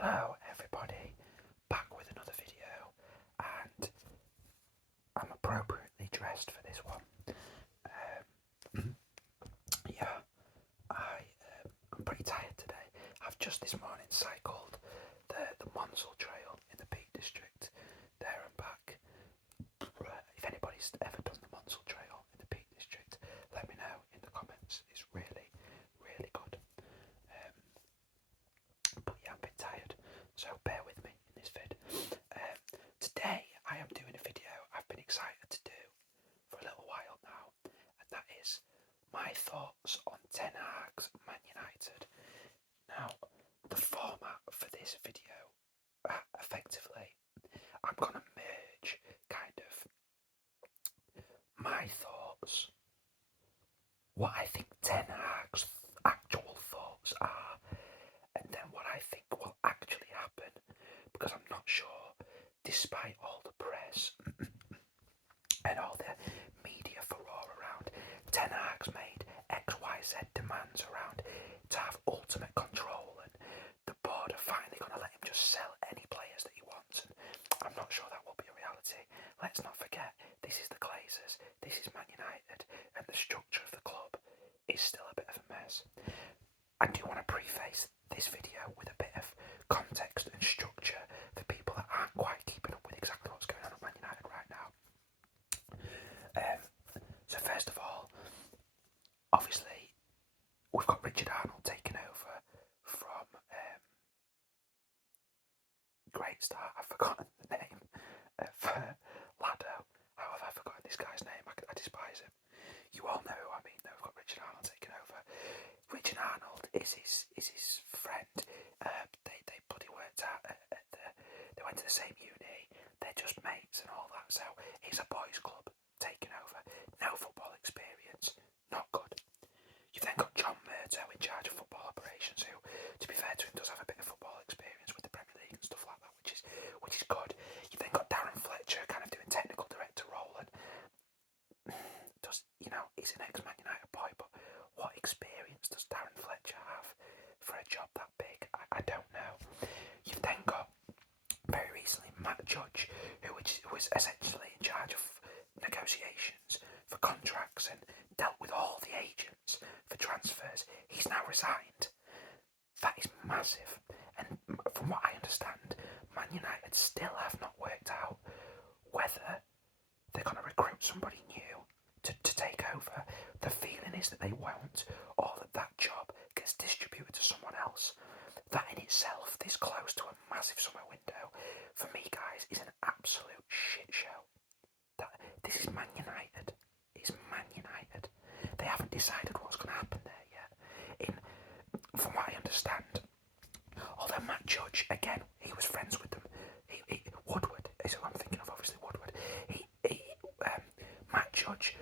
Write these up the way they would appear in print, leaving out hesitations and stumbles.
Hello everybody, back with another video, and I'm appropriately dressed for this one. I'm pretty tired today. I've just this morning cycled the Monsell Trail in the Peak District, there and back. If anybody's ever done the Monsell Trail in the Peak District, let me know in the comments. It's really, really good. But yeah, I'm a bit tired, so bear with me in this vid. Today I am doing a video I've been excited to do for a little while now, and that is my thoughts on Ten Hag's Man United. Now, the format for this video, effectively, I'm going to merge kind of my thoughts, what I think Ten Hag's actual thoughts are, and then what I think will actually happen, because I'm not sure, despite all the press and all the media furore around, Ten Hag's made XYZ demands around to have ultimate control, and the board are finally going to let him just sell any players that he wants, and I'm not sure that will be a reality. Let's not forget, this is the Glazers, this is Man United, and the structure of the club is still a bit of a mess. I do want to preface this video with a bit of context and structure for people that aren't quite keeping up with exactly what's going on at Man United right now. So first of all, obviously, we've got Richard Arnold taking over from great start. I've forgotten the name of Lado. How have I forgotten this guy's name? I despise him. You all know who I mean, though. We've got Richard Arnold taking over. Richard Arnold is his friend. They bloody worked out they went to the same uni. They're just mates and all that. So it's a boys' club taking over. No football experience. Not good. You've then got John Murto in charge of football operations, who, to be fair to him, does have a bit of football experience with the Premier League and stuff like that, which is good. You've then got Darren Fletcher kind of doing technical director role, and he's an ex-Man United boy, but what experience does Darren Fletcher have for a job that big? I don't know. You've then got, very recently, Matt Judge, who was essentially in charge of negotiations for contracts and dealt with all the agents for transfers. He's now resigned. That is massive. And from what I understand, Man United still have not worked out whether they're going to recruit somebody new to take over. The feeling is that they won't, or that job gets distributed to someone else. That in itself, this close to a massive summer window, for me, guys, is an absolute shit show. This is Man United. It's Man United. They haven't decided what's going to happen there yet. From what I understand, although Matt Judge, again, he was friends with them. Woodward is who I'm thinking of, obviously Woodward. Matt Judge,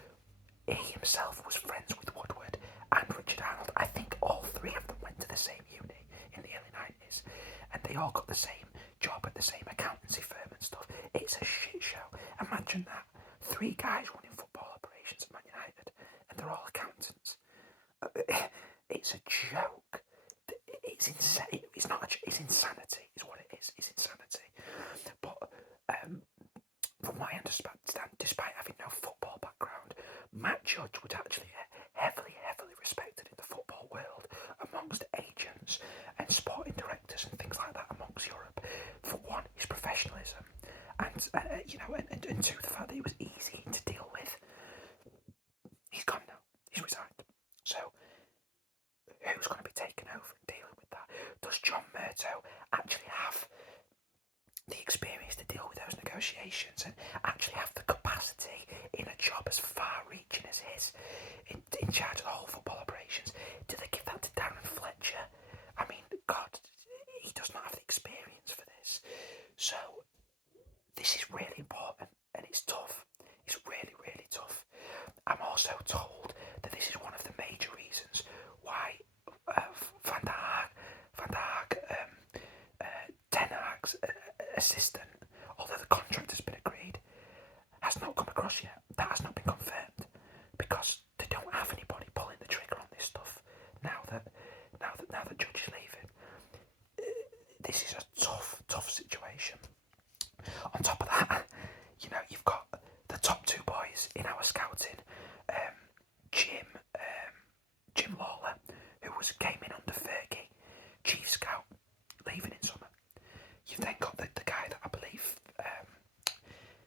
he himself was friends with Woodward and Richard Arnold. I think all three of them went to the same uni in the early 90s, and they all got the same job at the same accountancy firm and stuff. It's a shit show. Imagine that. 3 guys running football operations at Man United, and they're all accountants. It's a joke. It's insane. It's not. It's insanity. Is what it is. It's insanity. But from what I understand, despite having no football background, Matt Judge was actually heavily respected in the football world amongst agents and sporting directors and things like that amongst Europe. For one, his professionalism, and two, the fact that he was easy to deal with. He's gone now. He's resigned. So who's going to be taking over and dealing with that? Does John Murto actually have the experience to deal with those negotiations and actually have the capacity in a job as far-reaching as his, in charge of the whole football operations? Do they give that to Darren Fletcher? I mean, God, he does not have the experience for this. So this is really important, and it's tough. It's really, really tough. I'm also told that this is one of the major reasons why Van der Hag, Ten Hag's assistant, although the contract has been agreed, has not come across yet. That has not been confirmed, because they don't have anybody pulling the trigger on this stuff now that Judge is leaving. this is a tough situation. On top of that, you know, you've got the top two boys in our scouting, Jim Lawler, who came in under Fergie, chief scout, leaving in summer. You've then got the guy that I believe,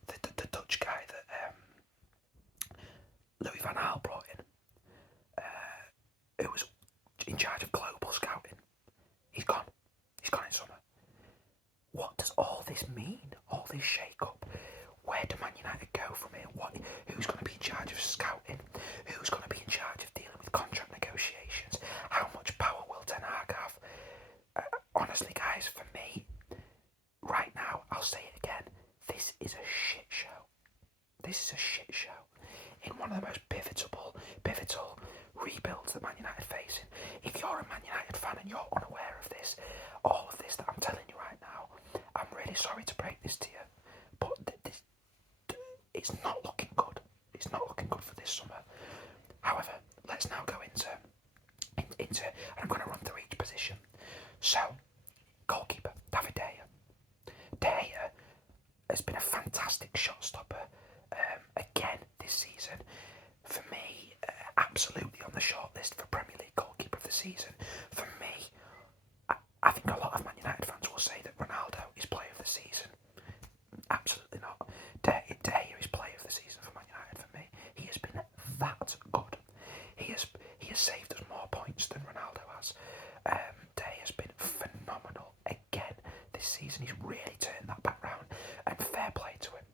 the Dutch guy that Louis van Gaal brought in, who was in charge of global scouting. He's gone in summer. What does all this mean? All this shake-up? Where do Man United go from here? Who's going to be in charge of scouting? Who's going to be in charge of dealing with contract negotiations? How much power will Ten Hag have? Honestly, guys, for me, right now, I'll say it again, this is a shit show. This is a shit show. In one of the most pivotal rebuilds that Man United are facing. If you're a Man United fan and you're unaware of this, all of this that I'm telling you right now, I'm really sorry to break this to you, but it's not looking good. It's not looking good for this summer. However, let's now go into and I'm going to run through each position. So, goalkeeper, David De Gea. De Gea has been a fantastic shot stopper again this season. For me, absolutely on the shortlist for Premier League goalkeeper of the season. For me, I think a lot of Man United fans will say that Ronaldo is player of the season. Absolutely not. De Gea is player of the season for Man United for me. He has been that good. He has saved us more points than Ronaldo has. De Gea has been phenomenal again this season. He's really turned that back round, and fair play to him.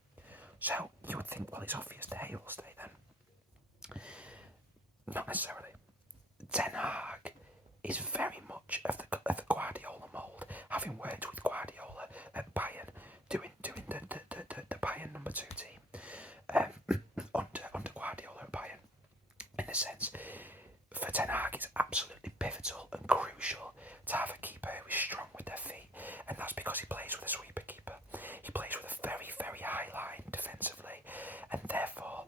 So you would think, well, it's obvious De Gea will stay then. Not necessarily. Ten Hag is very much of the Guardiola mould, having worked with Guardiola at Bayern, doing the Bayern number 2 team under Guardiola at Bayern. In the sense, for Ten Hag, it's absolutely pivotal and crucial to have a keeper who is strong with their feet, and that's because he plays with a sweeper keeper. He plays with a very, very high line defensively, and therefore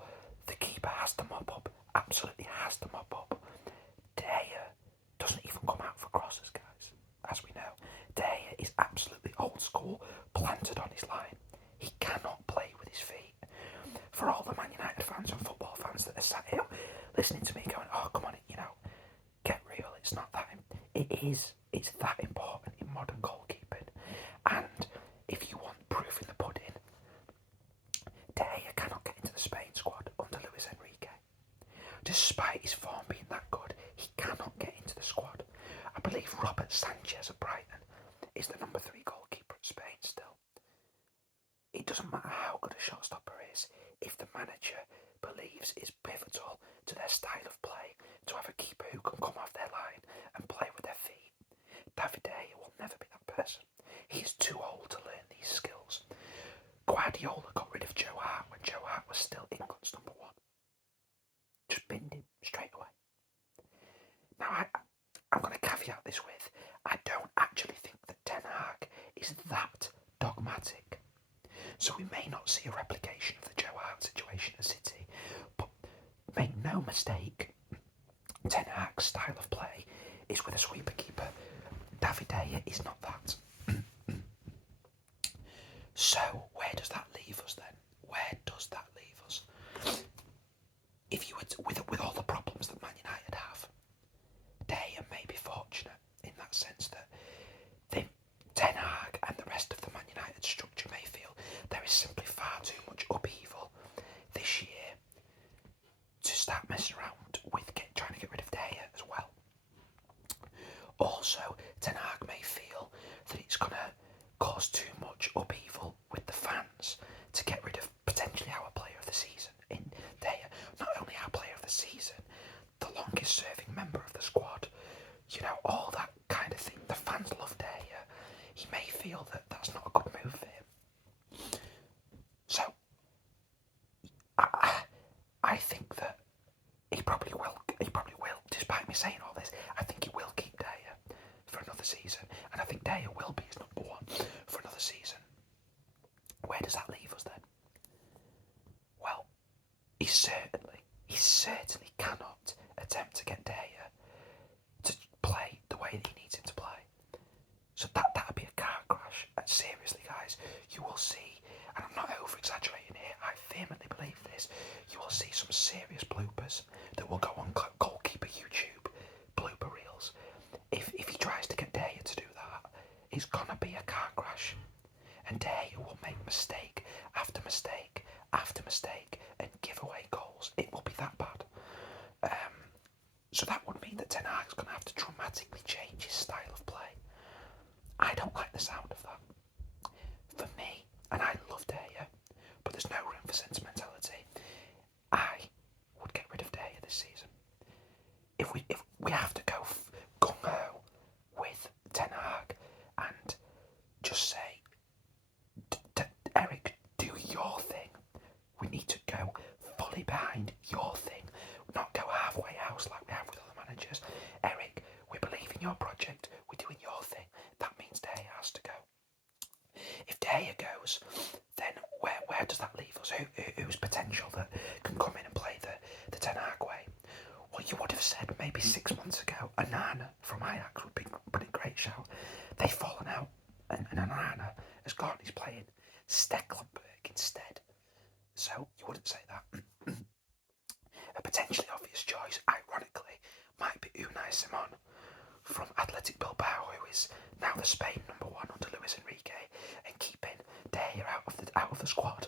the keeper has to mop up, absolutely has to mop up. De Gea doesn't even come out for crosses, guys, as we know. De Gea is absolutely old school, planted on his line. He cannot play with his feet. For all the Man United fans and football fans that are sat here listening to me going, oh, come on, you know, get real, it's not that, it's that important in modern goalkeeping. And if you want proof in the pudding, De Gea cannot get into the Spain squad under Luis Enrique. Despite his form being that good, he cannot get into the squad. I believe Robert Sanchez at Brighton is the number 3 goalkeeper at Spain still. It doesn't matter how good a shot stopper is, if the manager believes it's pivotal to their style of play to have a keeper who can come off their line and play with their feet. David De Gea will never be that person. He's too old to learn these skills. Guardiola got rid of Joe Hart when Joe Hart was still England's number 1. Just binned him straight away. Now, I'm going to caveat this with, I don't actually think that Ten Hag is that dogmatic. So we may not see a replication of the Joe Hart situation at City, but make no mistake, Ten Hag's style of play is with a sweeper keeper. David De Gea is not that. So where does that leave us then? Where does that leave us? If you were to, with all the problems that Man United have, De Gea may be fortunate in that sense that Ten Hag and the rest of the Man United structure may feel there is simply far too much upheaval this year to start messing around with trying to get rid of De Gea as well. Also, Ten Hag may feel that it's going to cause too much upheaval with the fans to get rid of potentially our player of the season in De Gea. Not only our player of the season, the longest serving member of the squad, you know, all that kind of thing. The fans love De Gea. He may feel that that's not a good move for him. So, I think that he probably will, despite me saying all this, I think he will keep De Gea for another season, and I think De Gea will be his number 1 for another season. Where does that leave us then? Well, he certainly cannot attempt to get De Gea to play the way that he needs him to play. So that would be a crash. Seriously, guys, you will see, and I'm not over-exaggerating here, I vehemently believe this, you will see some serious bloopers that will go on goalkeeper YouTube blooper reels. If he tries to get De Gea to do that, it's gonna be a car crash. And De Gea will make mistake after mistake after mistake and give away goals. It will be that bad. So that would mean that Ten Hag's going to have to dramatically change his style of play. I don't like the sound of that. For me, and I love De Gea, but there's no room for sentimentality, I would get rid of De Gea this season. If we have to go gung-ho with Ten Hag and just say, Eric, do your thing. We need to go fully behind your thing, not go halfway house like we have with other managers. Eric, we believe in your project, we're doing your thing. That means De Gea has to go. If De Gea goes, then where does that leave us? Who's potential that can come in and play the Ten Hag way? Well, you would have said maybe 6 months ago, Anana from Ajax would be a great shout. They've fallen out, and Anana has gone. He's playing Stecklenburg instead. So you wouldn't say that. A potentially obvious choice, ironically, might be Unai Simon from Athletic Bilbao, who is now the Spain #1 under Luis Enrique, and keeping De Gea out of the squad,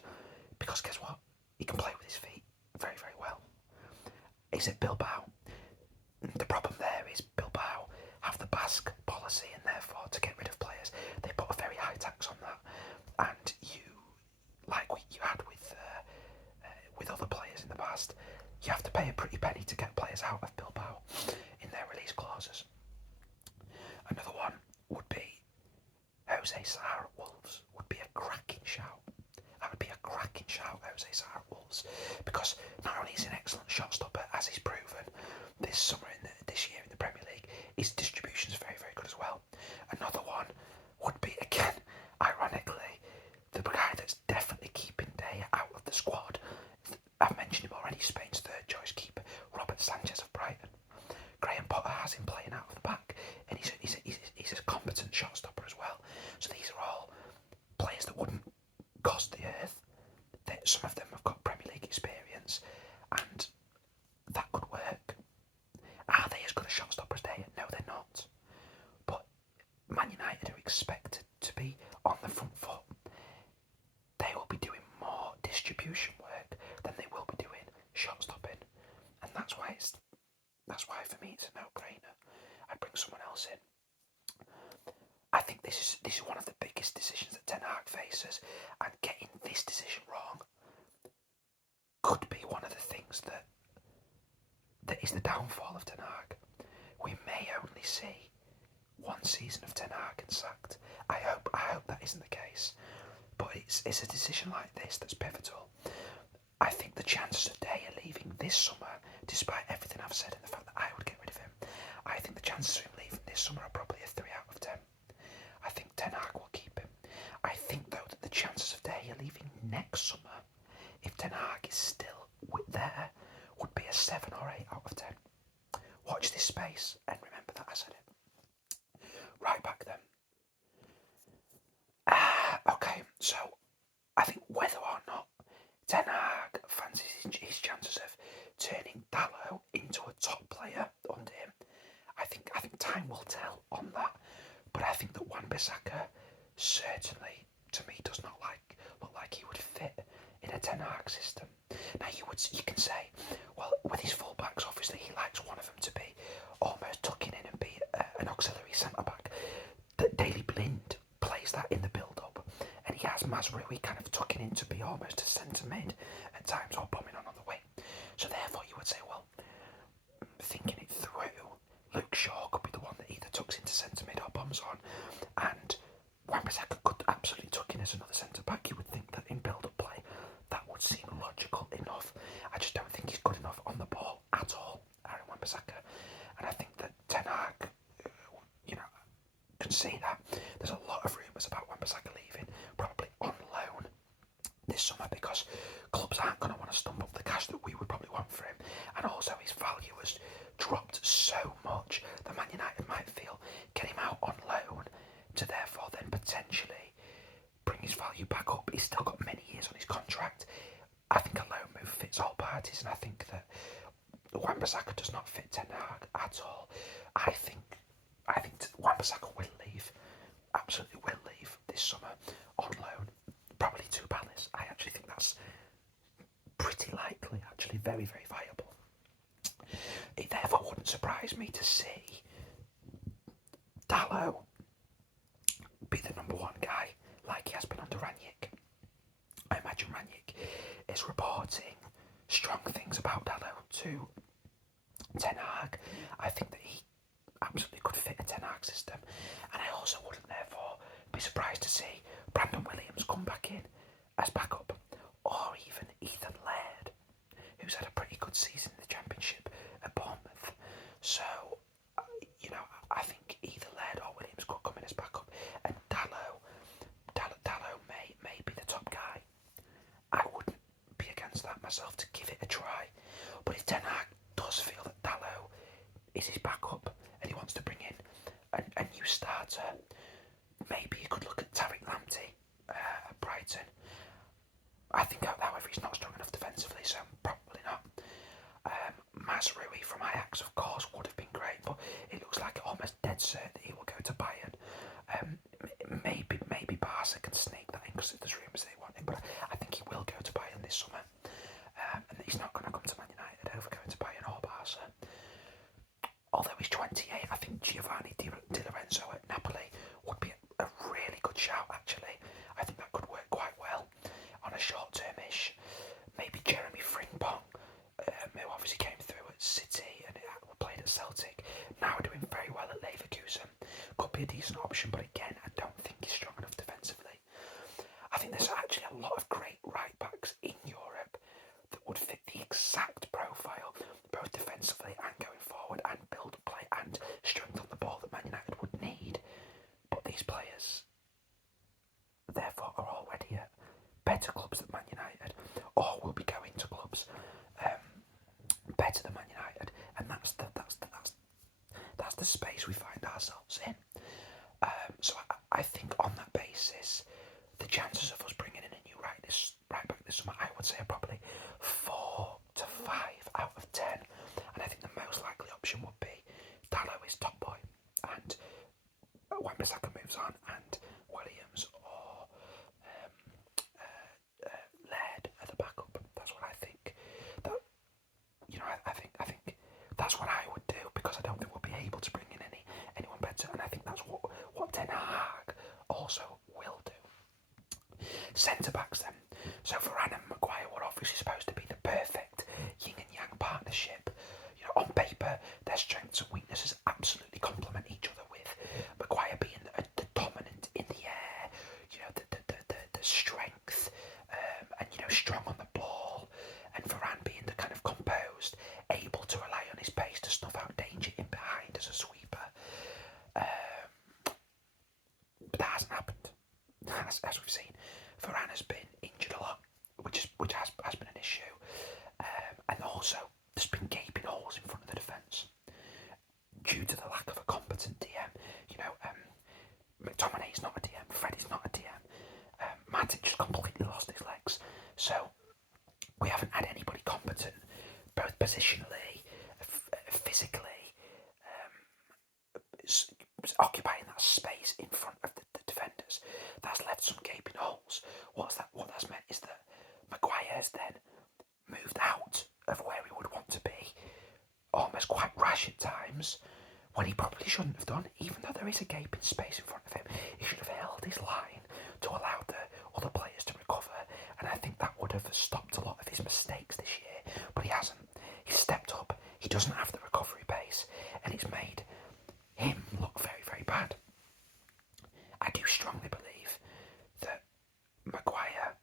because guess what? He can play with his feet very, very well. Is it Bilbao? The problem there is Bilbao have the Basque policy, and therefore to get rid of players, they put a very high tax on that, and like what you had with other players in the past, you have to pay a pretty penny to get players out of Bilbao in their release clauses. Another one would be Jose Sarr at Wolves. Would be a cracking shout. That would be a cracking shout, Jose Sarr at Wolves, because not only is he an excellent shot stopper, as he's proven this year in the Premier League, his distribution is very, very good as well. Another one would be, again, ironically, the guy that's definitely keeping De Gea out of the squad. I've mentioned him already, Spain's third choice keeper, Robert Sanchez of Brighton. Graham Potter has him playing out of the back, and he's a competent shot stopper as well. So these are all players that wouldn't cost the earth. Some of them have got Premier League experience, and that could work. Are they as good a shot stopper as De Gea? No, they're not. But Man United are expected to be on the front foot. They will be doing more distribution work than they will be doing shot stopping, and that's why for me it's a no-brainer. I bring someone else in. I think this is one of the biggest decisions that Ten Hag faces, and getting this decision wrong could be one of the things that is the downfall of Ten Hag. We may only see one season of Ten Hag and sacked. I hope that isn't the case. But it's a decision like this that's pivotal. I think the chances of De Gea leaving this summer, despite everything I've said and the fact that I would get rid of him, I think the chances of him leaving this summer are probably a 3 out of 10. I think Ten Hag will keep him. I think, though, that the chances of De Gea leaving next summer, if Ten Hag is still there, would be a 7 or 8 out of 10. Watch this space and remember that I said it. Right back then. Okay, so I think whether or not Ten Hag fancies his chances of turning Dalot into a top player under him, I think time will tell on that. But I think that Wan-Bissaka certainly, to me, does not look like he would fit in a Ten Hag system. Now you can say, well, with his fullbacks, obviously he likes one of them to be almost tucking in and be an auxiliary centre back. That Daley Blind plays that in the build-up, and he has Mazraoui kind of tucking in to be almost a centre mid at times, or bombing on the wing. So therefore you would say, well, thinking it through, Luke Shaw could be the one that either tucks into centre mid or bombs on, and Wan-Bissaka could absolutely tuck in as another centre back. You would think that in build-up play that would seem logical enough. I just don't think he's good enough on the ball at all, Aaron Wan-Bissaka, and I think that Ten Hag, can see that. There's a lot of rumours about Wan-Bissaka leaving, probably on loan this summer, because clubs aren't going to want to stump up the cash that we would probably want for him, and also his value has dropped so much that Man United might feel get him out on loan to therefore then potentially his value back up. He's still got many years on his contract. I think a loan move fits all parties, and I think that Wan-Bissaka does not fit Ten Hag at all. I think Wan-Bissaka will leave, absolutely will leave this summer on loan, probably to Palace. I actually think that's pretty likely, actually very, very viable. It therefore wouldn't surprise me to see Dalot be the number one guy, like he has been under Ranić. I imagine Ranić is reporting strong things about Dalot to Ten Hag. I think that he absolutely could fit a Ten Hag system, and I also wouldn't therefore be surprised to see Brandon Williams come back in as backup, or even Ethan Laird, who's had a pretty good season in the Championship at Bournemouth. So, I think either Laird or Williams could come in as backup, and Dalot may be the top guy. I wouldn't be against that myself to give it a try, but if Ten Hag does feel that Dalot is his backup and he wants to bring in a new starter, maybe you could look at Tariq Lamptey at Brighton. I think, however, he's not strong enough defensively, so probably not. Mazraoui from Ajax, of course, would have been great, but it looks like almost dead certain that he will go to Bayern. Maybe Barca can sneak that in because there's rumours they want him, but I think he will go to Bayern this summer. And he's not going to come to Man United over going to Bayern or Barca. Although he's 28, I think Giovanni Di Lorenzo at Napoli would be a really good shout, actually. I think that could work quite well on a short-termish. Maybe Jeremy Frimpong, who obviously came through at City and played at Celtic, now doing very well at Leverkusen. Could be a decent option, but again, I don't think he's strong enough defensively. I think there's actually a lot of great right-backs in Europe that would fit the exact profile, both defensively and going forward, and build play and strength on the ball that Man United would need. But these players, therefore, are already at better clubs than Man United, or will be going to clubs better than Man United, and that's the space we find ourselves in. So I think on that basis, the chances of us bringing in a new right back this summer, I would say, are probably 4 to 5 out of 10, and I think the most likely option would be Dalot is top boy, and Wan-Bissaka moves on, and Williams or Laird at the backup. That's what I think. I think that's what I would do, because I don't think we'll be able to bring in anyone better, and I think that's what Ten Hag also will do. Centre backs then. So Varane and Maguire were obviously supposed to be the perfect yin and yang partnership. On paper, their strengths and weaknesses absolutely complement each other, with Maguire being the dominant in the air, the strength, and strong on the ball, and Varane being the kind of composed, able to rely on his pace to snuff out danger in behind as a sweeper. But that hasn't happened, as we've seen. Varane has been injured a lot, which has been an issue, and also there's been gaping holes in front of the defence due to the lack of a competent DM. McTominay's not a DM, Freddie's not a DM, Matic has completely lost his legs, so we haven't had anybody competent, both positionally, physically, occupying that space in front of the defenders. That's left some gaping holes. What that's meant is that Maguire has then moved out of where he would want to be, almost quite rash at times, when he probably shouldn't have done. Even though there is a gaping space in front of him, he should have held his line to allow the other players to recover, and I think that would have stopped a lot of his mistakes this year, but he hasn't. He's stepped up, he doesn't have the recovery pace, and it's made him look very, very bad. I do strongly believe that Maguire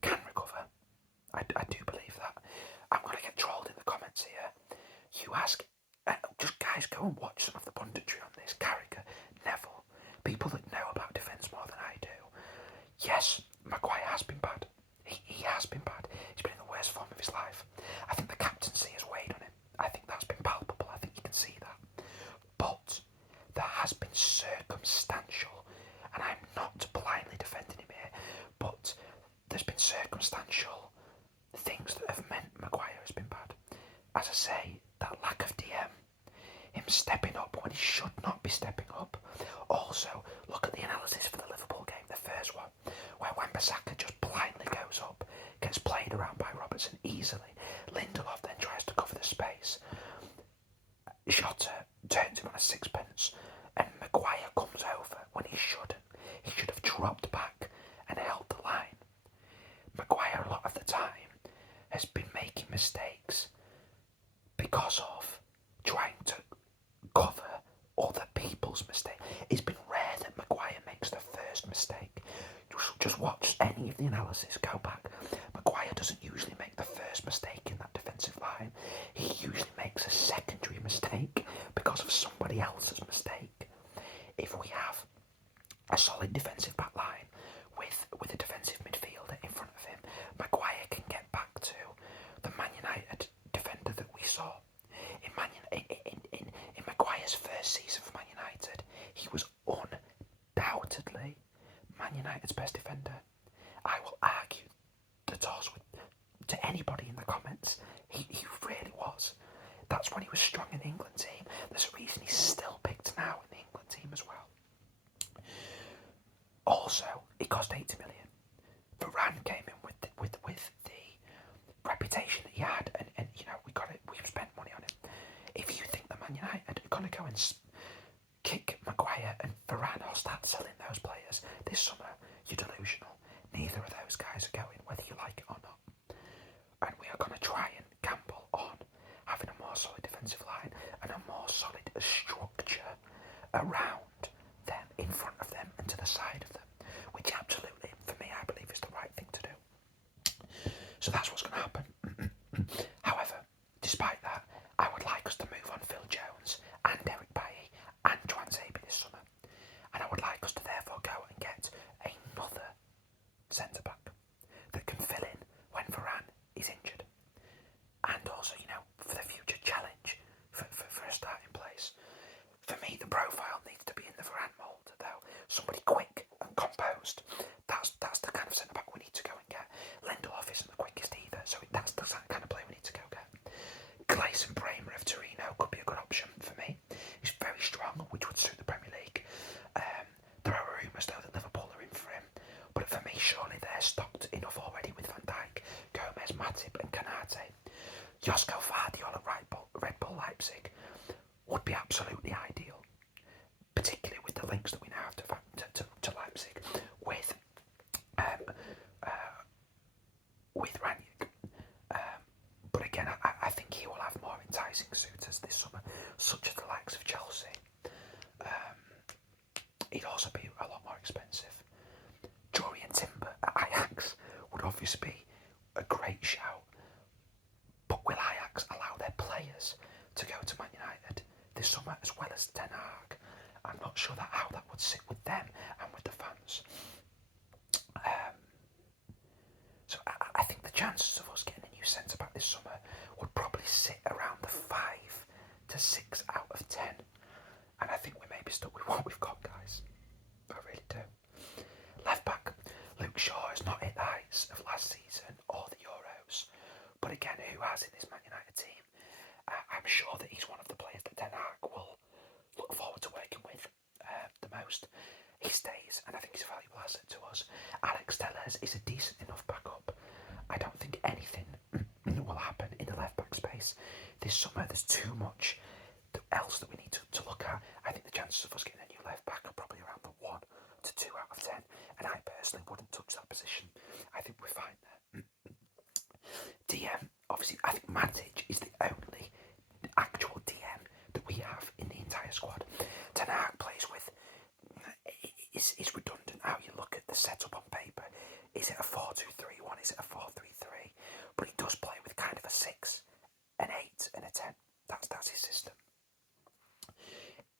can recover. I do believe that. I'm going to get trolled in the comments here. You ask, just guys, go and watch some of the punditry on this. Carragher, Neville, people that know about defence more than I do. Yes, Maguire has been bad. He has been bad. He's been in the worst form of his life. I think the captaincy has weighed on him. I think that's been palpable. I think you can see that. But there has been circumstantial, and I'm not blindly defending him here, analysis for the Liverpool game, the first one, where Wan-Bissaka just blindly goes up, gets played around by Robertson easily. Lindelof then tries to cover the space. Jota turns him on a sixpence, and Maguire comes over when he shouldn't. He should have dropped back and held the line. Maguire, a lot of the time, has been making mistakes because of trying to cover other people's mistakes. It's been rare that Maguire makes the first mistake. Just watch any of the analysis, go back. Maguire doesn't usually make the first mistake in that defensive line. He usually makes a secondary mistake because of somebody else's mistake. If we have a solid defensive back line with a defensive midfielder in front of him, Maguire can get back to the Man United defender that we saw. In Maguire's first season for Man United, he was undoubtedly Man United's best defender. I will argue the toss to anybody in the comments. He really was. That's when he was strong in the England team. There's a reason he's still picked now in the England team as well. Also, it cost 80 million. Varane came in with the reputation that he had, and you know, we've spent money on him. If you think that Man United are going to go and kick Maguire and Varane or start selling those players this summer, you're delusional. Neither of those guys are going, whether you like it or not. And we are going to try and gamble on having a more solid defensive line and a more solid structure around them, in front of them and to the side of them, which absolutely, for me, I believe is the right thing to do. So that's what's going to happen. However, despite that, I would like us to move on Phil Jones and Derek Bailly and Juan Zabi this summer. And I would like us to therefore go and get another centre-back that can fill in when Varane is injured. And also, you know, for the future challenge for a starting place. For me, the profile needs to be in the Varane mould, though. Somebody quick and composed. That's the kind of centre-back we need to go and get. Lindelof isn't the quickest either, so that's the kind of player we need to go get. Gleison Bremer of Torino could be a good option for me. He's very strong, which would suit the Premier League. There are rumours, though, that Liverpool are in for him. But for me, surely they're stocked enough already with Van Dijk, Gomez, Matip and Canate. Josko Vardiol at Red Bull Leipzig would be absolutely ideal, particularly with the links that we now have to Leipzig with Ranić. But again, I think he will have more enticing suitors this summer, such as the likes of Chelsea. He'd also be a lot more expensive. Jurriën Timber at Ajax would obviously be a great shout. But will Ajax allow their players to go to Man United this summer as well as Ten Hag? I'm not sure how that would sit with them and with the fans. So I think the chances of us getting a new centre-back this summer would probably sit around the 5 to 6 out of 10. And I think we may be stuck with what we've got, guys. I really do. Left back, Luke Shaw has not hit the heights of last season or the Euros. But again, who has in this Man United team? I'm sure that he's one of the players that Ten Hag will look forward to working with the most. He stays, and I think he's a valuable asset to us. Alex Telles is a decent enough backup. I don't think anything will happen in the left back space this summer. There's too much else that we need to look at. I think the chances of us getting a new left back are probably around the 1 to 2 out of 10, and I personally wouldn't touch that position. I think we're fine there. DM, obviously, I think Matic is the only actual DM that we have in the entire squad. Ten Hag plays with is redundant how you look at the setup on paper. Is it a 4-2-3-1? Is it a 4-3-3? But he does play with kind of a 6, an 8 and a 10. That's his system.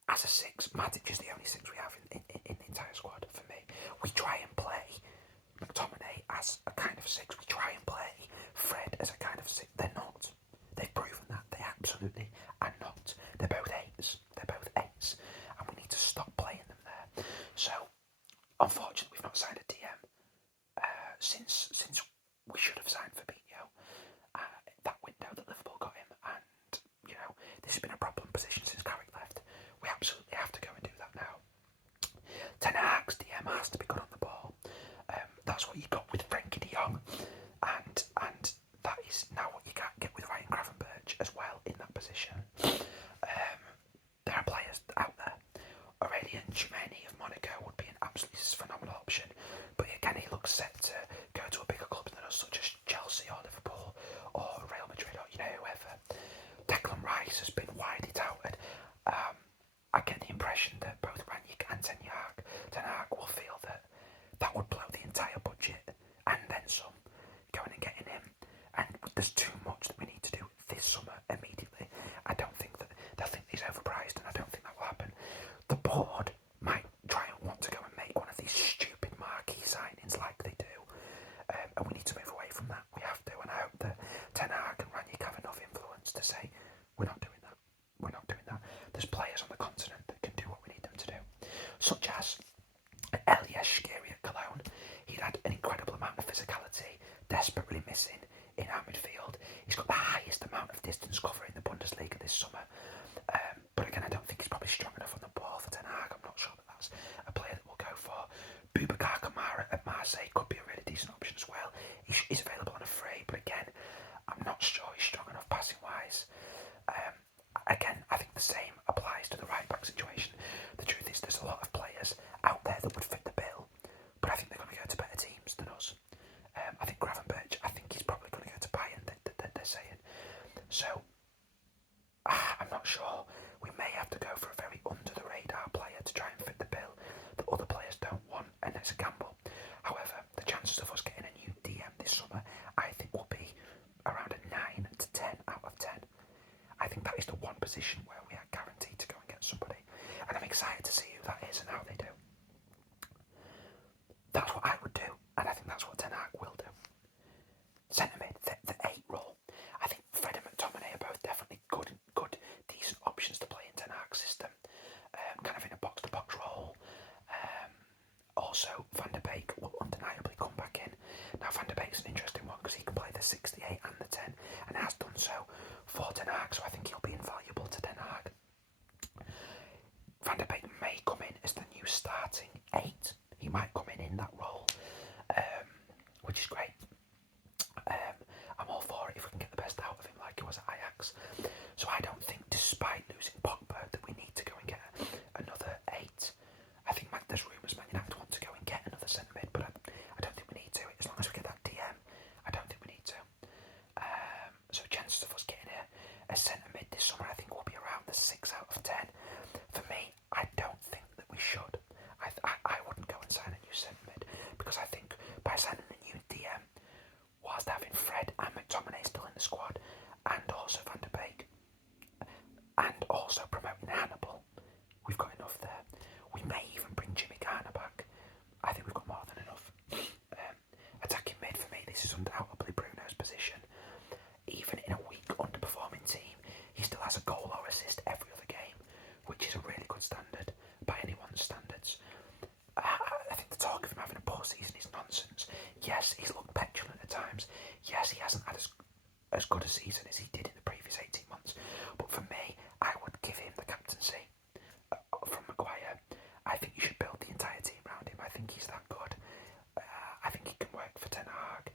As a 6, Matic is the only 6 we have in the entire squad for me. We try and play McTominay as a kind of 6. We try and play Fred as a kind of 6. They're not. They've proven that. They absolutely are not. They're both 8s. They're both 8s. And we need to stop playing them there. So, unfortunately, we've not signed a DM since we should have signed Fabinho. That window that Liverpool got him. And, you know, this has been a problem position since Carrick left. We absolutely have to go and do that now. Ten Hag's DM Boubacar Kamara at Marseille could be a really decent option as well. He's available on a free, but again, I'm not sure he's strong enough passing wise. Again, I think the same applies to the right back situation. The truth is, there's a lot of players out there that would fit the bill, but I think they're going to go to better teams than us. I think Gravenberch, I think he's probably going to go to Bayern, they're saying. So, I'm not sure. We may have to go for a very under-the-radar player to try and fit the bill that other players don't want, and it's a gamble. However, the chances of us getting a new DM this summer, I think, will be around a 9 to 10 out of 10. I think that is the one position where we are guaranteed to go and get somebody, and I'm excited to see who that is and how they do. That's what I would do, and I think that's what Ten Hag will do. Centre mid, the 8 role. I think Fred and McTominay are both definitely good, decent options to play in Ten Hag's system, kind of in a box-to-box role. Also, Van der Beek will undeniably come back in. Now, Van der Beek's an interesting one because he can play the 68 and the 10, and has done so for Ten Hag, so I think he'll be invaluable to Ten Hag. Van der Beek may come in as the new starting 8. He might come in that role, which is great. I'm all for it if we can get the best out of him like it was at Ajax. So I don't think, despite losing Pogba, that we need to go and get another 8. I think there's rumours Man Utd want to go and get another centre mid, but I don't think we need to. As long as we get that DM, I don't think we need to. So chances of us getting a centre mid this summer, I think, will be around the 6 out of 10. For me, I don't think that we should. I wouldn't go and sign a new centre mid, because I think by signing a new DM, whilst having Fred and McTominay still in the squad, and also Van der Beek, and also promoting Hannibal, we've got enough there. We may even bring Jimmy Garner back. I think we've got more than enough. Attacking mid, for me, this is undoubtedly Bruno's position. Even in a weak, underperforming team, he still has a goal or assist every other game, which is a really good standard by anyone's standards. I think the talk of him having a poor season is nonsense. Yes, he's looked petulant at times. Yes, he hasn't had as good a season as he did in the previous 18 months. But for me, I would give him the captaincy from Maguire. I think you should build the entire team around him. I think he's that good. I think he can work for Ten Hag.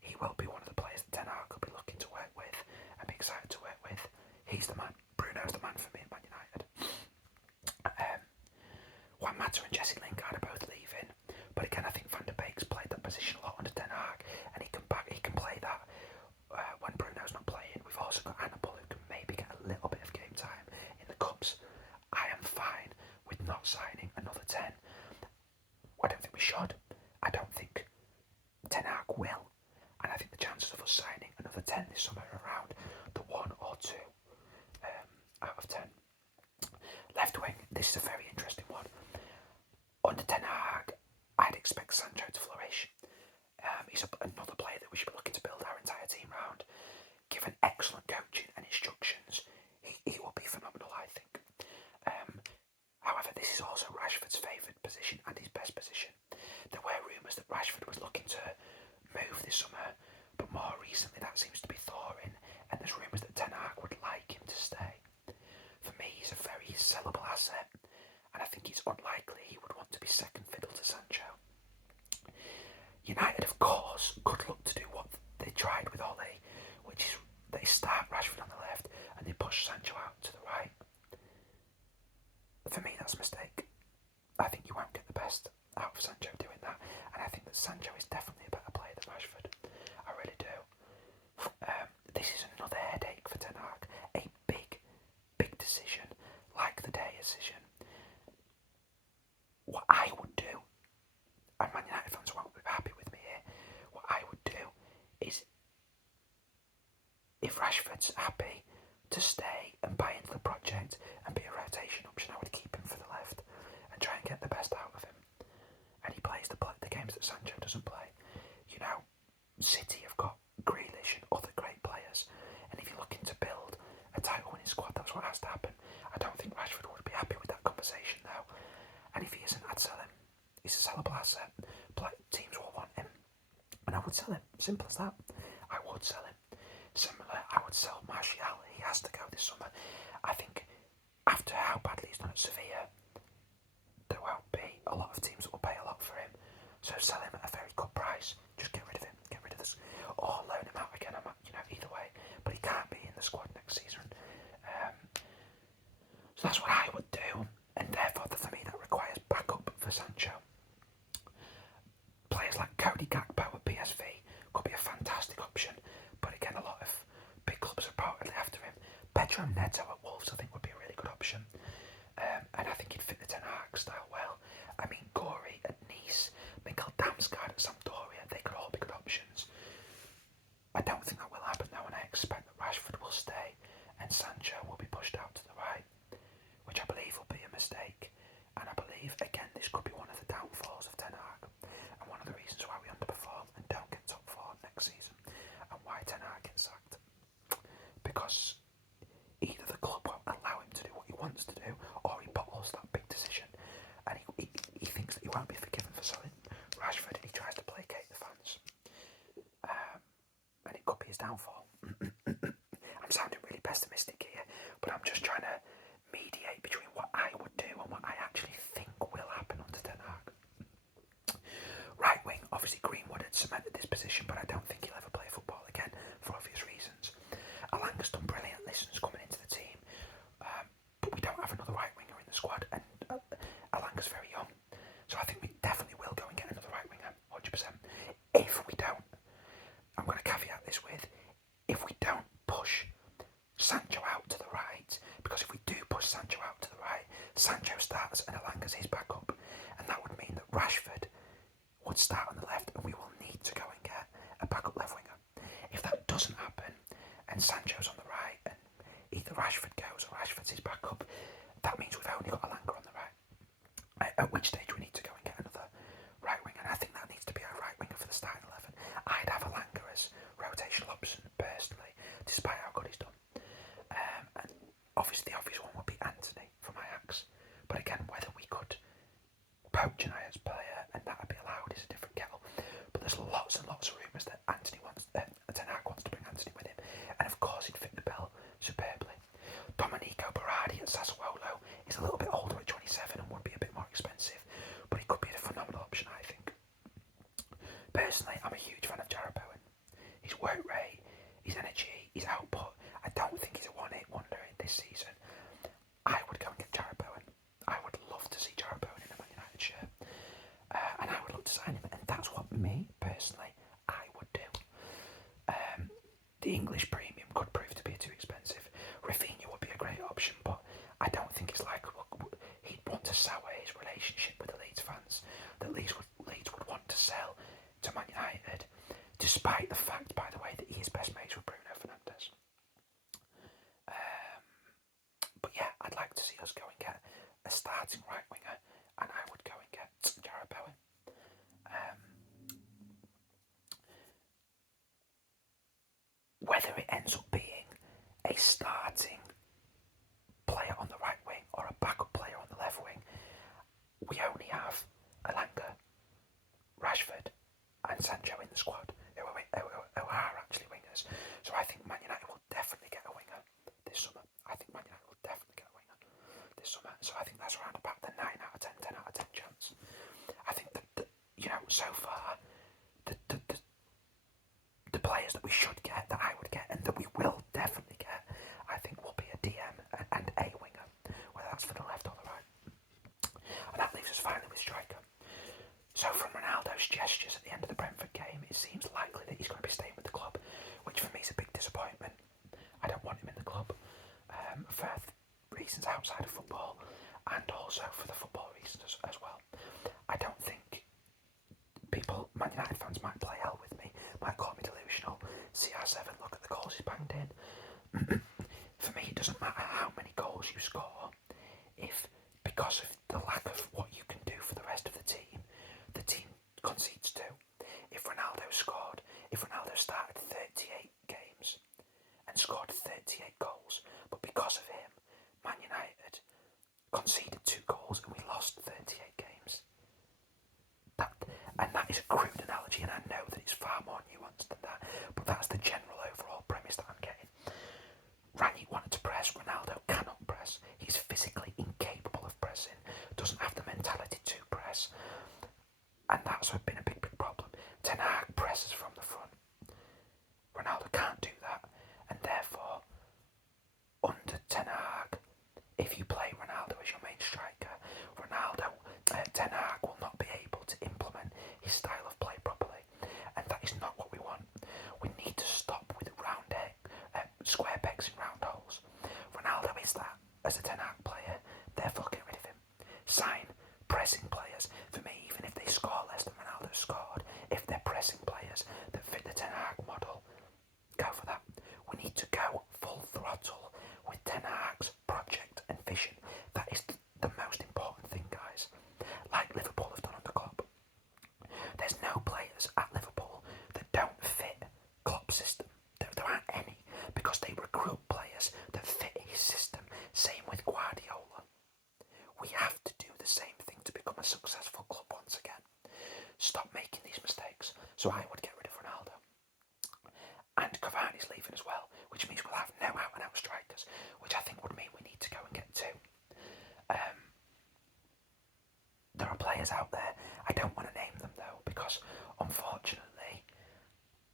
He will be one of the players that Ten Hag will be looking to work with and be excited to work with. He's the man. Bruno's the man for me at Man United. Juan Mata and Jesse Lingard are both leaving, but again, I think Van der Beek's played that position a lot under Ten Hag, and he can play that when Bruno's not playing. We've also got Hannibal, who can maybe get a little bit of game time in the cups. I am fine with not signing another 10. I don't think we should. I don't think Ten Hag will, and I think the chances of us signing another 10 this summer are around the 1 or 2 out of 10. Left wing, this is a very interesting one. Under Ten Hag, I'd expect Sancho to flourish. He's another player that we should be looking to build our entire team around. Given excellent coaching and instructions, he will be phenomenal, I think. However, this is also Rashford's favoured position and his best position. There were rumours that Rashford was looking to move this summer, but more recently that seems to be thawing, and there's rumours that Ten Hag would like him to stay. For me, he's a very sellable asset, and I think it's unlikely he would want to be second fiddle to Sancho. United, of course, could look to do what they tried with Ole, which is they start Rashford on the left and they push Sancho out to the right. For me, that's a mistake. I think you won't get the best out of Sancho doing that, and I think that Sancho is definitely a better player than Rashford. I really do. This is another headache for Ten Hag. A big decision, like the day decision. What I would do, and Man United fans won't be happy with me here, what I would do is, if Rashford's happy to stay and buy into the project and be a rotation option, I would keep him for the left and try and get the best out of him. And he plays the games that Sancho doesn't play. You know, City have got Grealish and other great players, and if you're looking to build a title-winning squad, that's what has to happen. I don't think Rashford would be happy with that conversation though, and if he isn't, I'd sell him. He's a sellable asset. Teams will want him, and I would sell him. Simple as that. I would sell him. Similar, I would sell Martial. He has to go this summer. I think after how badly he's done at Sevilla, there won't be a lot of teams that will pay a lot for him. So sell him at a very good price. Just get rid of him. Get rid of this, or loan him out again. Either way. But he can't be in the squad next season. So that's what I would do, and therefore for me that requires backup for Sancho. Players like Cody Gakpo at PSV could be a fantastic option, but again a lot of big clubs are partly after him. Pedro Neto at Wolves I think would be a really good option, and I think he'd fit the Ten Hag style well. I mean, Gori at Nice, Mikkel Damsgaard at Sampdoria, they could all be good options. I don't think that will happen though, and I expect that Rashford will stay and Sancho will be pushed out to the right, which I believe will be a mistake. And I believe, again, this could be one of the downfalls of Ten Hag, and one of the reasons why we underperform and don't get top 4 next season, and why Ten Hag gets sacked. Because either the club won't allow him to do what he wants to do, or he bottles that big decision, and he thinks that he won't be forgiven for selling Rashford, and he tries to placate the fans. And it could be his downfall. I'm sounding really pessimistic here, but I'm just trying to mediate between what I would do and what I actually think will happen under Ten Hag. Right wing, obviously Greenwood had cemented this position, but I don't think he'll ever play football again for obvious reasons. Alanga's done brilliantly since coming into the team, but we don't have another right winger in the squad, and Alanga's very young, so I think we definitely will go and get another right winger, 100%. If we don't, I'm going to caveat this with, if we don't push Sancho out to the right, because if we do push Sancho out to the right, Sancho starts and Alanga's his backup, and that would mean that Rashford would start on the left, and we will need to go and get a backup left winger. If that doesn't happen, and Sancho's on the right, and either Rashford goes or Rashford's his backup, that means we've only got Alanga on the right, at which stage we need to go and get another right winger, and I think that needs to be our right winger for the starting 11. I'd have Alanga as rotational option personally, despite how good he's done. And obviously the obvious one would be Anthony from Ajax, but again, whether we could poach an Ajax player and that would be allowed is a different kettle. But there's lots and lots of rumours that Ten Hag wants to bring Anthony with him, and of course he'd fit the bill superbly. Domenico Berardi at Sassuolo is a little bit older at 27 and would be a bit more expensive, but he could be a phenomenal option, I think. Personally, I'm a huge fan of Jarrod Bowen. His work rate, his energy, his output, I don't think he's a one-hit wonder in this season. I would go and get Jarrod Bowen. I would love to see Jarrod Bowen in a Man United shirt. And I would love to sign him, and that's what me, personally, I would do. The English premium could prove to be too expensive. Rafinha would be a great option, but I don't think it's likely he'd want to sour his relationship with the Leeds fans that Leeds would want to sell to Man United, despite the fact, by the way, that he is best mates with Bruno Fernandes. But yeah, I'd like to see us go and get a starting right winger, and I would go and get Jarrod Bowen. Whether it ends up being a starting player on the right wing or a backup player on the left wing, we only have Alanga, Rashford and Sancho in the squad who are actually wingers. So I think Man United will definitely get a winger this summer. So I think that's around about the 9 out of 10, 10 out of 10 chance. I think that so far, the players that we should get, that I would get, and that we will definitely get, I think will be a DM and a winger, whether that's for the left or the right. And that leaves us finally with striker. So from Ronaldo's gestures at the end of the Brentford game, it seems likely that he's going to be staying with the club, which for me is a big disappointment. I don't want him in the club for reasons outside of football, and also for the football reasons as well. I don't think Man United fans might play hell with me, might call me delusional. CR7, look at the goals he's banged in. For me, it doesn't matter how many goals you score, if because of the lack of what you can do for the rest of the team concedes two. If Ronaldo started 38 games and scored 38 goals, but because of him, Man United conceded 2 goals and we lost 38 games. That is a crude analogy, and I know that it's far more nuanced than that, but that's the general overall premise that I'm getting. Ranić wanted to press, Ronaldo cannot press. He's physically incapable of pressing, doesn't have the mentality to press, and that's been a presses from the front. Ronaldo can't do that, and therefore, under Ten Hag, if you play Ronaldo as your main striker, Ten Hag will not be able to implement his style of play properly, and that is not what we want. We need to stop with square pegs in round holes. Ronaldo is that as a Ten Hag player, therefore get rid of him. Sign pressing players. For me, even if they score less than Ronaldo scored, if they're pressing players that fit the Ten Hag model, go for that. We need to go full throttle with Ten Hag's project and vision. That is the most important thing, guys. Like Liverpool have done under Klopp. There's no players at Liverpool that don't fit Klopp's system. There aren't any, because they recruit players that fit his system. Same with Guardiola. We have to do the same thing to become a successful club once again. Stop making these mistakes. So I would get rid of Ronaldo. And Cavani's leaving as well, which means we'll have no out-and-out strikers, which I think would mean we need to go and get two. There are players out there, I don't want to name them though, because unfortunately,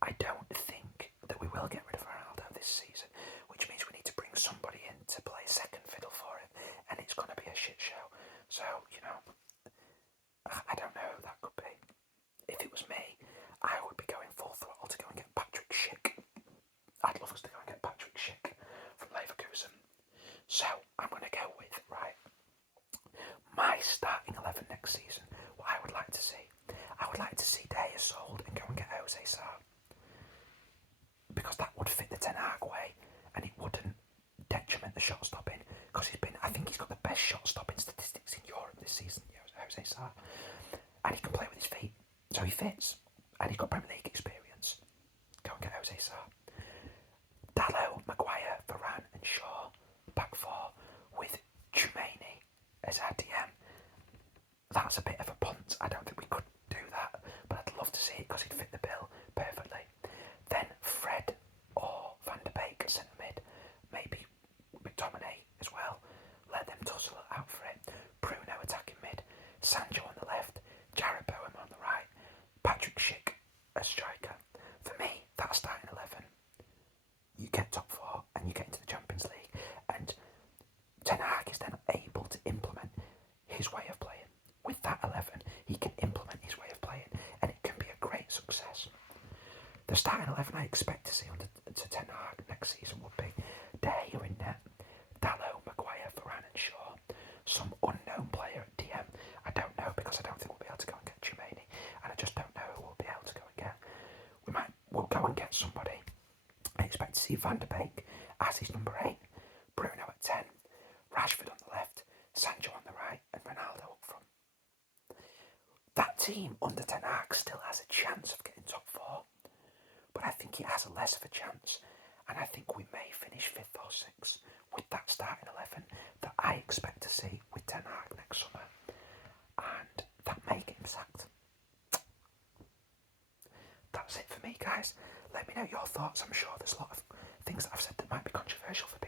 I don't think that we will get rid of Ronaldo this season, which means we need to bring somebody in to play second fiddle for him, and it's going to be a shit show. So, I don't know who that could be. If it was me, I would be going full throttle to go and get Patrick Schick. I'd love us to go and get Patrick Schick from Leverkusen. So, I'm going to go with, my starting 11 next season, what I would like to see. I would like to see De Gea sold and go and get Jose Sarr. Because that would fit the Ten Hag way, and it wouldn't detriment the shot stopping, because I think he's got the best shot stopping statistics in Europe this season, Jose Sarr. And he can play with his feet, so he fits, and he's got Premier League experience. Go and get Jose Sarr. Dalot, Maguire, Varane and Shaw, back four, with Tchouameni as our DM. That's a bit of a punt. I don't think we could do that, but I'd love to see it because he'd fit the bill perfectly. Then Fred or Van der Beek centre mid, maybe McTominay as well. Let them tussle out for it. Bruno attacking mid, Sancho on the left, Jarrod Bowen on the right, Patrick Schick as striker. For me, that's starting 11. You get top four and you get into the Champions League, and Ten Hag is then able to implement his way of playing. With that 11, he can implement his way of playing, and it can be a great success. The starting 11 I expect to see under Ten Hag next season would be De Gea in net, Dalot, Maguire, Varane and Shaw. Some unknown player at DM. I don't know, because I don't think we'll be able to go and get Tchouameni, and I just don't know who we'll be able to go and get. We'll go and get somebody. I expect to see Van der Beek as his number 8, Bruno at 10, Rashford on the left, Sancho on the right, and Ronaldo up front. That team under Ten Hag still has a chance of getting top 4, but I think it has less of a chance, and I think we may finish 5th or 6th with that starting 11 that I expect to see with Ten Hag next summer, and that may get him sacked. That's it for me, guys. Let me know your thoughts. I'm sure there's a lot of things that I've said that might be controversial for